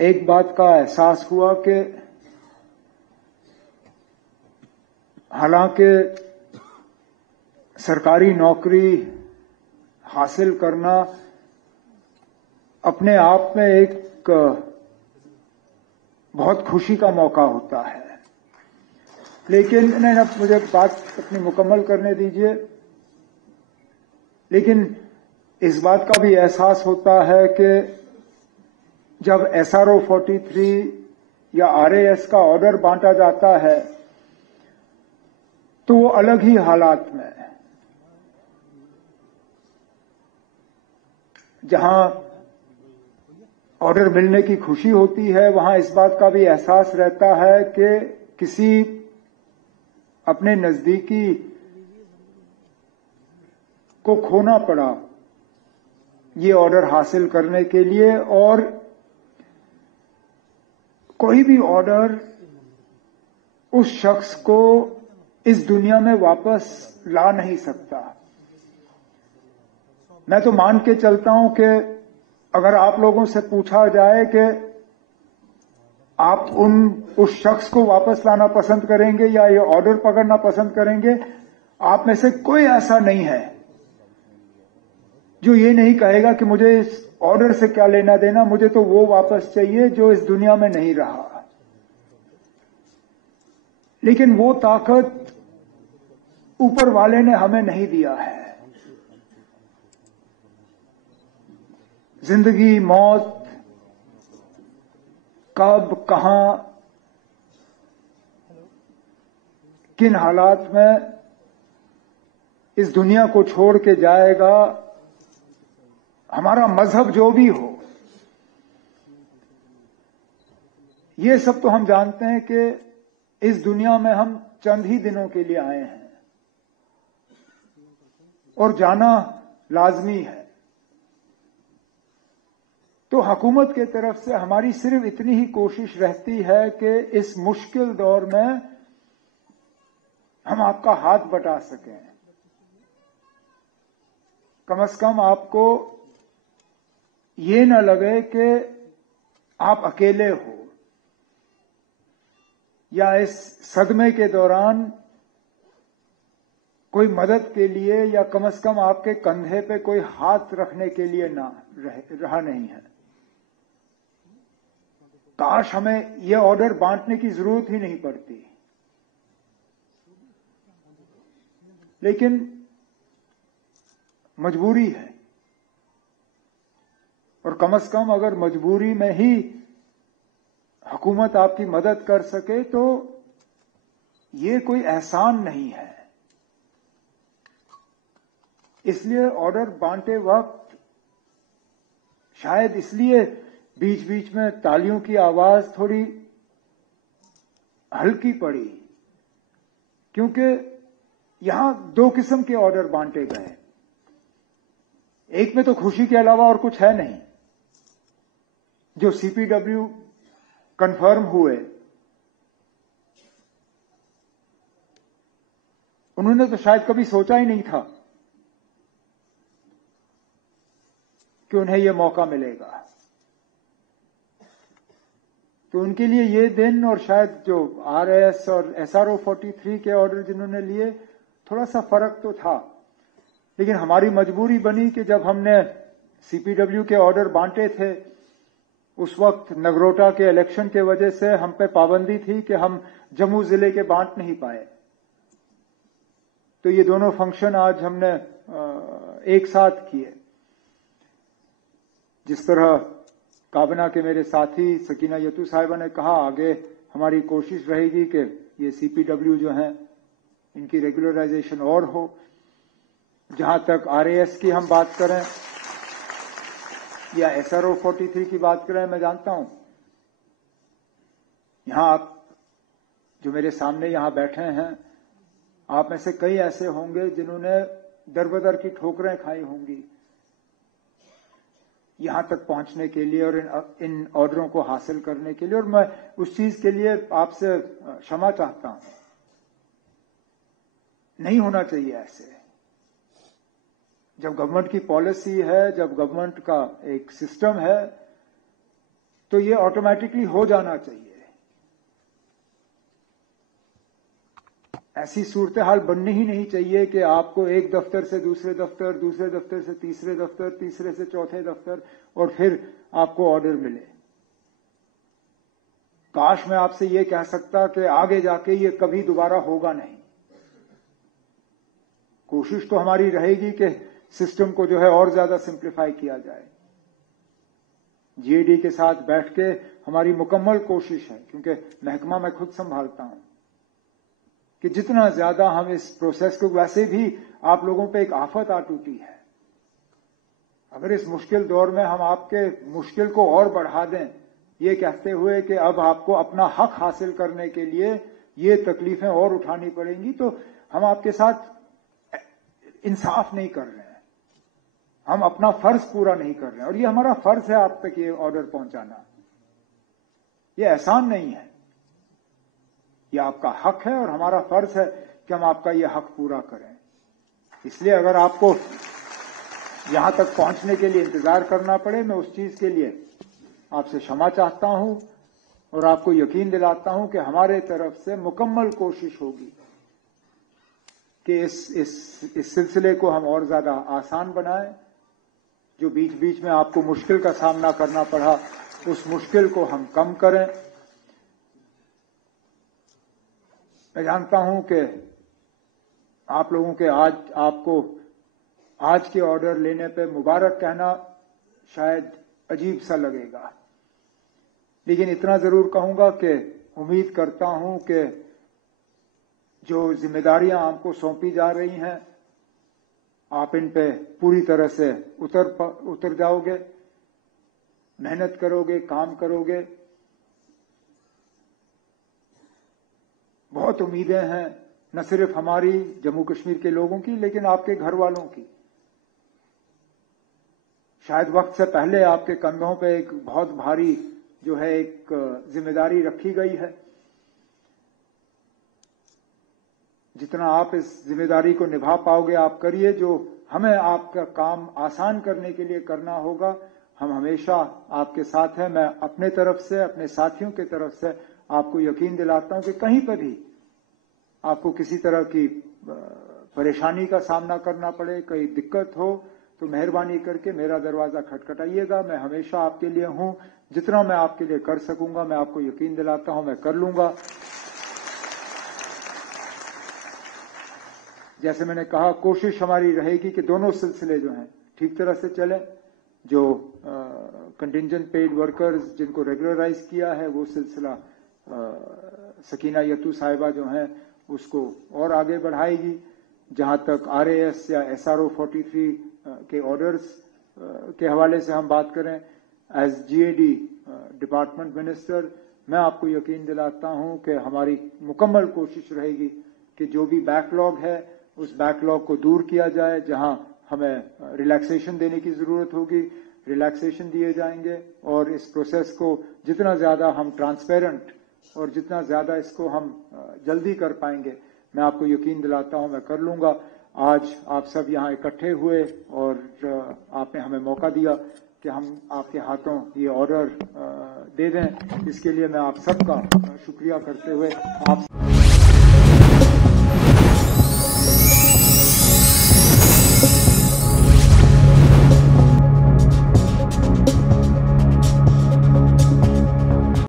एक बात का एहसास हुआ कि हालांकि सरकारी नौकरी हासिल करना अपने आप में एक बहुत खुशी का मौका होता है, लेकिन नहीं, अब मुझे बात अपनी मुकम्मल करने दीजिए। लेकिन इस बात का भी एहसास होता है कि जब SRO 43 या RAS का ऑर्डर बांटा जाता है तो वो अलग ही हालात में, जहां ऑर्डर मिलने की खुशी होती है, वहां इस बात का भी एहसास रहता है कि किसी अपने नजदीकी को खोना पड़ा ये ऑर्डर हासिल करने के लिए, और कोई भी ऑर्डर उस शख्स को इस दुनिया में वापस ला नहीं सकता। मैं तो मान के चलता हूं कि अगर आप लोगों से पूछा जाए कि आप उस शख्स को वापस लाना पसंद करेंगे या ये ऑर्डर पकड़ना पसंद करेंगे, आप में से कोई ऐसा नहीं है जो ये नहीं कहेगा कि मुझे इस ऑर्डर से क्या लेना देना, मुझे तो वो वापस चाहिए जो इस दुनिया में नहीं रहा। लेकिन वो ताकत ऊपर वाले ने हमें नहीं दिया है। जिंदगी मौत कब कहां किन हालात में इस दुनिया को छोड़ के जाएगा, हमारा मजहब जो भी हो, ये सब तो हम जानते हैं कि इस दुनिया में हम चंद ही दिनों के लिए आए हैं और जाना लाजमी है। तो हुकूमत के तरफ से हमारी सिर्फ इतनी ही कोशिश रहती है कि इस मुश्किल दौर में हम आपका हाथ बटा सकें। कम से कम आपको ये न लगे कि आप अकेले हो, या इस सदमे के दौरान कोई मदद के लिए या कम से कम आपके कंधे पे कोई हाथ रखने के लिए रहा नहीं है। काश हमें यह ऑर्डर बांटने की जरूरत ही नहीं पड़ती, लेकिन मजबूरी है। और कम से कम अगर मजबूरी में ही हुकूमत आपकी मदद कर सके तो ये कोई एहसान नहीं है। इसलिए ऑर्डर बांटे वक्त शायद इसलिए बीच बीच में तालियों की आवाज थोड़ी हल्की पड़ी, क्योंकि यहां दो किस्म के ऑर्डर बांटे गए। एक में तो खुशी के अलावा और कुछ है नहीं। जो CPW कंफर्म हुए, उन्होंने तो शायद कभी सोचा ही नहीं था कि उन्हें यह मौका मिलेगा। तो उनके लिए ये दिन, और शायद जो RAS और SRO 43 के ऑर्डर जिन्होंने लिए, थोड़ा सा फर्क तो था। लेकिन हमारी मजबूरी बनी कि जब हमने CPW के ऑर्डर बांटे थे, उस वक्त नगरोटा के इलेक्शन के वजह से हम पे पाबंदी थी कि हम जम्मू जिले के बांट नहीं पाए। तो ये दोनों फंक्शन आज हमने एक साथ किए। जिस तरह काबना के मेरे साथी सकीना यतू साहिबा ने कहा, आगे हमारी कोशिश रहेगी कि ये CPW जो हैं इनकी रेगुलराइजेशन और हो। जहां तक RAS की हम बात करें या SRO 43 की बात करें, मैं जानता हूं यहां आप जो मेरे सामने यहां बैठे हैं, आप में से कई ऐसे होंगे जिन्होंने दरबदर की ठोकरें खाई होंगी यहां तक पहुंचने के लिए और इन ऑर्डरों को हासिल करने के लिए, और मैं उस चीज के लिए आपसे क्षमा चाहता हूं। नहीं होना चाहिए ऐसे। जब गवर्नमेंट की पॉलिसी है, जब गवर्नमेंट का एक सिस्टम है, तो ये ऑटोमेटिकली हो जाना चाहिए। ऐसी सूरत हाल बननी ही नहीं चाहिए कि आपको एक दफ्तर से दूसरे दफ्तर, दूसरे दफ्तर से तीसरे दफ्तर, तीसरे से चौथे दफ्तर और फिर आपको ऑर्डर मिले। काश मैं आपसे ये कह सकता कि आगे जाके ये कभी दोबारा होगा नहीं। कोशिश तो हमारी रहेगी कि सिस्टम को जो है और ज्यादा सिंप्लीफाई किया जाए। जीएडी के साथ बैठ के हमारी मुकम्मल कोशिश है, क्योंकि महकमा मैं खुद संभालता हूं, कि जितना ज्यादा हम इस प्रोसेस को, वैसे भी आप लोगों पे एक आफत आ टूटी है, अगर इस मुश्किल दौर में हम आपके मुश्किल को और बढ़ा दें ये कहते हुए कि अब आपको अपना हक हासिल करने के लिए ये तकलीफें और उठानी पड़ेंगी, तो हम आपके साथ इंसाफ नहीं कर रहे हैं, हम अपना फर्ज पूरा नहीं कर रहे हैं। और ये हमारा फर्ज है आप तक ये ऑर्डर पहुंचाना, ये एहसान नहीं है, ये आपका हक है और हमारा फर्ज है कि हम आपका ये हक पूरा करें। इसलिए अगर आपको यहां तक पहुंचने के लिए इंतजार करना पड़े, मैं उस चीज के लिए आपसे क्षमा चाहता हूं और आपको यकीन दिलाता हूं कि हमारे तरफ से मुकम्मल कोशिश होगी कि इस सिलसिले को हम और ज्यादा आसान बनाएं। जो बीच बीच में आपको मुश्किल का सामना करना पड़ा, उस मुश्किल को हम कम करें। मैं जानता हूं कि आप लोगों के आपको आज के ऑर्डर लेने पे मुबारक कहना शायद अजीब सा लगेगा, लेकिन इतना जरूर कहूंगा कि उम्मीद करता हूं कि जो जिम्मेदारियां आपको सौंपी जा रही हैं आप इन पे पूरी तरह से उतर जाओगे, मेहनत करोगे, काम करोगे। बहुत उम्मीदें हैं, न सिर्फ हमारी जम्मू कश्मीर के लोगों की, लेकिन आपके घर वालों की। शायद वक्त से पहले आपके कंधों पे एक बहुत भारी जो है एक जिम्मेदारी रखी गई है। जितना आप इस जिम्मेदारी को निभा पाओगे आप करिए। जो हमें आपका काम आसान करने के लिए करना होगा, हम हमेशा आपके साथ हैं। मैं अपने तरफ से, अपने साथियों की तरफ से आपको यकीन दिलाता हूं कि कहीं पर भी आपको किसी तरह की परेशानी का सामना करना पड़े, कोई दिक्कत हो, तो मेहरबानी करके मेरा दरवाजा खटखटाइएगा। मैं हमेशा आपके लिए हूं। जितना मैं आपके लिए कर सकूंगा मैं आपको यकीन दिलाता हूं मैं कर लूंगा। जैसे मैंने कहा, कोशिश हमारी रहेगी कि दोनों सिलसिले जो हैं ठीक तरह से चले। जो कंटिंजेंट पेड वर्कर्स जिनको रेगुलराइज किया है वो सिलसिला सकीना यतू साहिबा जो हैं उसको और आगे बढ़ाएगी। जहां तक RAS या SRO 43 के ऑर्डर्स के हवाले से हम बात करें, एज GAD डिपार्टमेंट मिनिस्टर मैं आपको यकीन दिलाता हूं कि हमारी मुकम्मल कोशिश रहेगी कि जो भी बैकलॉग है उस बैकलॉग को दूर किया जाए। जहां हमें रिलैक्सेशन देने की जरूरत होगी, रिलैक्सेशन दिए जाएंगे। और इस प्रोसेस को जितना ज्यादा हम ट्रांसपेरेंट और जितना ज्यादा इसको हम जल्दी कर पाएंगे, मैं आपको यकीन दिलाता हूं मैं कर लूंगा। आज आप सब यहाँ इकट्ठे हुए और आपने हमें मौका दिया कि हम आपके हाथों ये ऑर्डर दे दें, इसके लिए मैं आप सबका शुक्रिया करते हुए आप